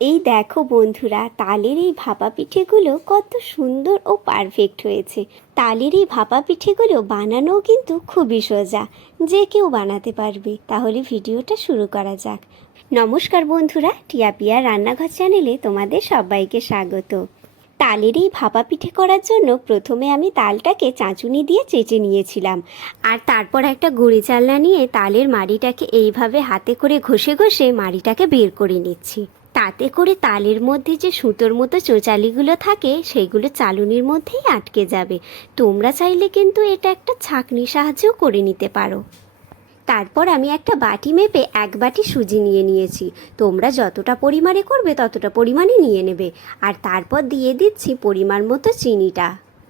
এই দেখো বন্ধুরা, তালের এই ভাপা পিঠেগুলো কত সুন্দর ও পারফেক্ট হয়েছে। তালের এই ভাপা পিঠেগুলো বানানোও কিন্তু খুবই সোজা, যে কেউ বানাতে পারবে। তাহলে ভিডিওটা শুরু করা যাক। নমস্কার বন্ধুরা, টিয়া পিয়া রান্নাঘর চ্যানেলে তোমাদের সবাইকে স্বাগত। তালের এই ভাপা পিঠে করার জন্য প্রথমে আমি তালটাকে চাঁচুনি দিয়ে চেঁচে নিয়েছিলাম, আর তারপর একটা গুঁড়ি চালনা নিয়ে তালের মাড়িটাকে এইভাবে হাতে করে ঘষে ঘষে মাড়িটাকে বের করে নিচ্ছি। তাতে করে তালের মধ্যে যে সুতোর মতো চোচালিগুলো থাকে সেগুলো চালুনির মধ্যেই আটকে যাবে। তোমরা চাইলে কিন্তু এটা একটা ছাঁকনির সাহায্যেও করে নিতে পারো। তারপর আমি একটা বাটি মেপে 1 বাটি সুজি নিয়ে নিয়েছি। তোমরা যতটা পরিমাণে করবে ততটা পরিমাণে নিয়ে নেবে। আর তারপর দিয়ে দিচ্ছি পরিমাণ মতো চিনিটা,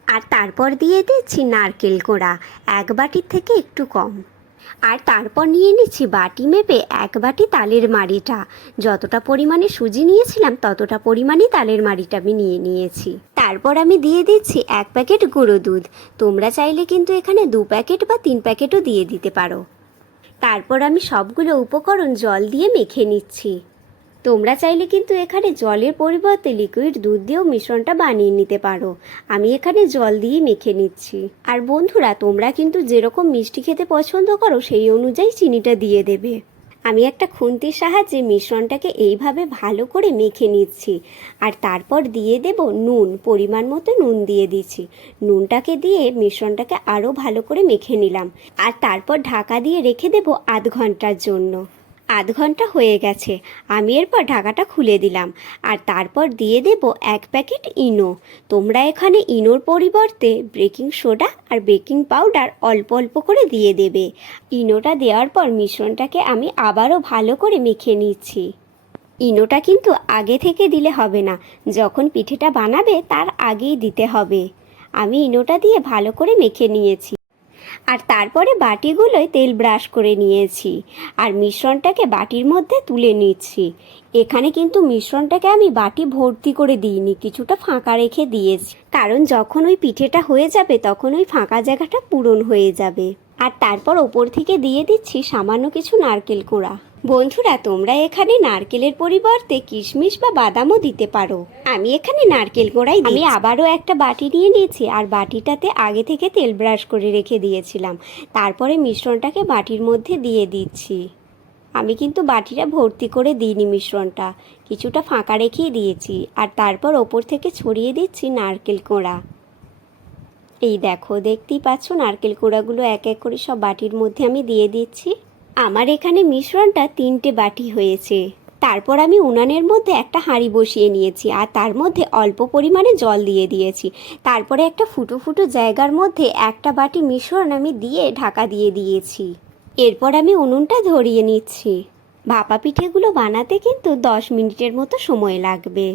আর তারপর দিয়ে দিচ্ছি নারকেল কোড়া 1 বাটির থেকে একটু কম। আর তারপর নিয়ে নিচ্ছি বাটি মেপে 1 বাটি তালের মাড়িটা। যতটা পরিমাণে সুজি নিয়েছিলাম ততটা পরিমাণে তালের মাড়িটা আমি নিয়ে নিয়েছি। তারপর আমি দিয়ে দিচ্ছি 1 প্যাকেট গুঁড়ো দুধ। তোমরা চাইলে কিন্তু এখানে 2 প্যাকেট বা 3 প্যাকেটও দিয়ে দিতে পারো। তারপর আমি সবগুলো উপকরণ জল দিয়ে মেখে নিচ্ছি। তোমরা চাইলে কিন্তু এখানে জলের পরিবর্তে লিকুইড দুধ দিয়েও মিশ্রণটা বানিয়ে নিতে পারো। আমি এখানে জল দিয়ে মেখে নিচ্ছি। আর বন্ধুরা, তোমরা কিন্তু যেরকম মিষ্টি খেতে পছন্দ করো সেই অনুযায়ী চিনিটা দিয়ে দেবে। আমি একটা খুন্তির সাহায্যে মিশ্রণটাকে এইভাবে ভালো করে মেখে নিচ্ছি। আর তারপর দিয়ে দেব নুন, পরিমাণ মতো নুন দিয়ে দিচ্ছি। নুনটাকে দিয়ে মিশ্রণটাকে আরও ভালো করে মেখে নিলাম। আর তারপর ঢাকা দিয়ে রেখে দেব আধ ঘন্টার জন্য। আধ ঘন্টা হয়ে গেছে। আমি এরপর ঢাকাটা খুলে দিলাম। আর তারপর দিয়ে দেব 1 প্যাকেট ইনো। তোমরা এখানে ইনোর পরিবর্তে বেকিং সোডা আর বেকিং পাউডার অল্প অল্প করে দিয়ে দেবে। ইনোটা দেওয়ার পর মিশ্রণটাকে আমি আবারও ভালো করে মেখে নিচ্ছি। ইনোটা কিন্তু আগে থেকে দিলে হবে না, যখন পিঠেটা বানাবে তার আগেই দিতে হবে। আমি ইনোটা দিয়ে ভালো করে মেখে নিয়েছি। আর তারপরে বাটিগুলোয় তেল ব্রাশ করে নিয়েছি। আর মিশ্রণটাকে বাটির মধ্যে তুলে নিচ্ছি। এখানে কিন্তু মিশ্রণটাকে আমি বাটি ভর্তি করে দিইনি, কিছুটা ফাঁকা রেখে দিয়েছি। কারণ যখন ওই পিঠেটা হয়ে যাবে তখন ওই ফাঁকা জায়গাটা পূরণ হয়ে যাবে। আর তারপর ওপর থেকে দিয়ে দিচ্ছি সামান্য কিছু নারকেল কোড়া। বন্ধুরা, তোমরা এখানে নারকেলের পরিবর্তে কিশমিশ বা বাদামও দিতে পারো। আমি এখানে নারকেল কোড়াই দিচ্ছি। আমি আবারও একটা বাটি নিয়ে নিয়েছি, আর বাটিটাতে আগে থেকে তেল ব্রাশ করে রেখে দিয়েছিলাম। তারপরে মিশ্রণটাকে বাটির মধ্যে দিয়ে দিচ্ছি। আমি কিন্তু বাটিটা ভর্তি করে দিইনি, মিশ্রণটা কিছুটা ফাঁকা রেখেই দিয়েছি। আর তারপর ওপর থেকে ছড়িয়ে দিচ্ছি নারকেল কোড়া। এই দেখো, দেখতেই পাচ্ছ নারকেল কোড়াগুলো এক এক করে সব বাটির মধ্যে আমি দিয়ে দিচ্ছি। আমার এখানে মিশ্রণটা 3টে বাটি হয়েছে। তারপর আমি উনানের মধ্যে একটা হাঁড়ি বসিয়ে নিয়েছি, আর তার মধ্যে অল্প পরিমাণে জল দিয়ে দিয়েছি। তারপরে একটা ফুটো ফুটো জায়গার মধ্যে একটা বাটি মিশ্রণ আমি দিয়ে ঢাকা দিয়ে দিয়েছি। এরপর আমি উনুনটা ধরিয়ে নিচ্ছি। ভাপা পিঠেগুলো বানাতে কিন্তু 10 মিনিটের মতো সময় লাগবে।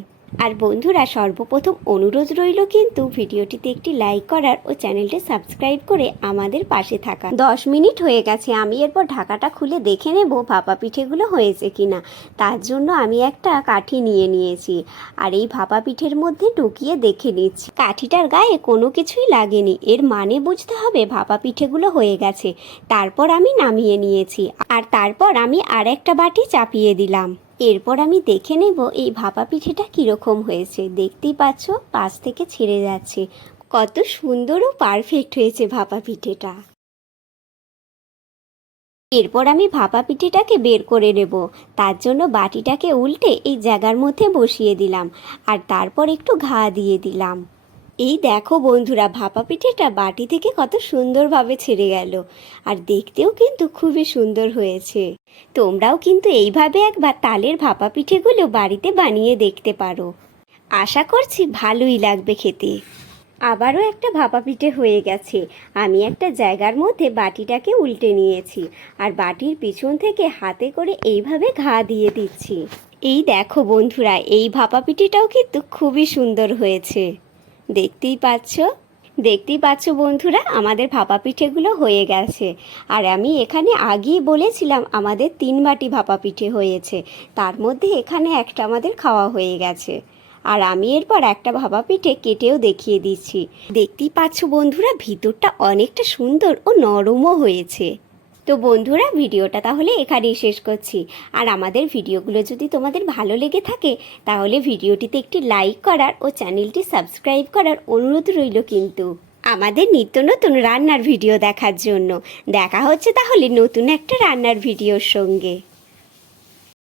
আর বন্ধুরা, সর্বপ্রথম অনুরোধ রইল কিন্তু ভিডিওটিতে একটি লাইক করার ও চ্যানেলটি সাবস্ক্রাইব করে আমাদের পাশে থাকা। 10 মিনিট হয়ে গেছে। আমি এরপর ঢাকাটা খুলে দেখে নেব ভাপা পিঠেগুলো হয়েছে কিনা। তার জন্য আমি একটা কাঠি নিয়ে নিয়েছি, আর এই ভাপা পিঠের মধ্যে ঢুকিয়ে দেখে নিচ্ছি। কাঠিটার গায়ে কোনো কিছুই লাগেনি, এর মানে বুঝতে হবে ভাপা পিঠেগুলো হয়ে গেছে। তারপর আমি নামিয়ে নিয়েছি, আর তারপর আমি আর একটা বাটি চাপিয়ে দিলাম। এরপর আমি দেখে নেব এই ভাপা পিঠেটা কীরকম হয়েছে। দেখতেই পাচ্ছ পাশ থেকে ছেড়ে যাচ্ছে। কত সুন্দর ও পারফেক্ট হয়েছে ভাপা পিঠেটা। এরপর আমি ভাপা পিঠেটাকে বের করে নেব। তার জন্য বাটিটাকে উল্টে এই জায়গার মধ্যে বসিয়ে দিলাম, আর তারপর একটু ঘা দিয়ে দিলাম। এই দেখো বন্ধুরা, ভাপা পিঠেটা বাটি থেকে কত সুন্দরভাবে ছেড়ে গেল, আর দেখতেও কিন্তু খুবই সুন্দর হয়েছে। তোমরাও কিন্তু এইভাবে একবার তালের ভাপা পিঠেগুলো বাড়িতে বানিয়ে দেখতে পারো। আশা করছি ভালোই লাগবে খেতে। আবারও একটা ভাপা পিঠে হয়ে গেছে। আমি একটা জায়গার মধ্যে বাটিটাকে উল্টে নিয়েছি, আর বাটির পিছন থেকে হাতে করে এইভাবে ঘা দিয়ে দিচ্ছি। এই দেখো বন্ধুরা, এই ভাপা পিঠেটাও কিন্তু খুবই সুন্দর হয়েছে। দেখতেই পাচ্ছ বন্ধুরা, আমাদের ভাপা পিঠেগুলো হয়ে গেছে। আর আমি এখানে আগেই বলেছিলাম আমাদের 3 বাটি ভাপা পিঠে হয়েছে, তার মধ্যে এখানে একটা আমাদের খাওয়া হয়ে গেছে। আর আমি এরপর একটা ভাপা পিঠে কেটেও দেখিয়ে দিচ্ছি। দেখতেই পাচ্ছ বন্ধুরা, ভিতরটা অনেকটা সুন্দর ও নরমও হয়েছে। তো বন্ধুরা, ভিডিওটা তাহলে এখানেই শেষ করছি। আর আমাদের ভিডিওগুলো যদি তোমাদের ভালো লেগে থাকে তাহলে ভিডিওটিতে একটি লাইক করার ও চ্যানেলটি সাবস্ক্রাইব করার অনুরোধ রইল কিন্তু আমাদের নিত্য নতুন রান্নার ভিডিও দেখার জন্য। দেখা হচ্ছে তাহলে নতুন একটা রান্নার ভিডিওর সঙ্গে।